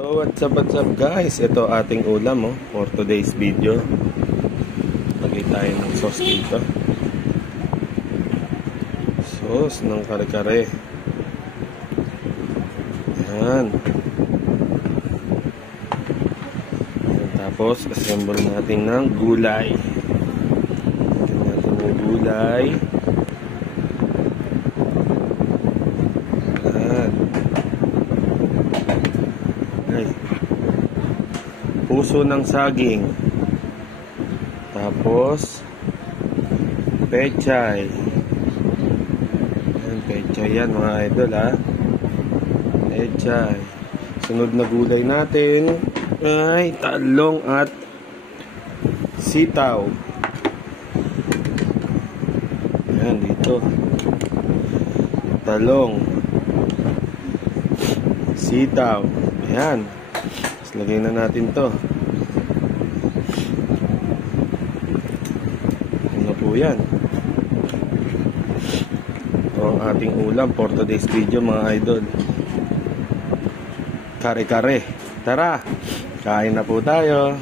So what's up guys, ito ating ulam for today's video. Lagay tayo ng sauce dito, sauce ng kare-kare. Yan. Tapos assemble natin ng gulay. Lagyan natin ng gulay. Puso ng saging, tapos pechay. Pechay yan mga idol pechay. Sunod na gulay natin ay talong at sitaw. Yan dito, talong, sitaw. Yan, lagay na natin to. Ano po yan? Ito ang ating ulam for today's video mga idol. Kare-kare. Tara, kain na po tayo.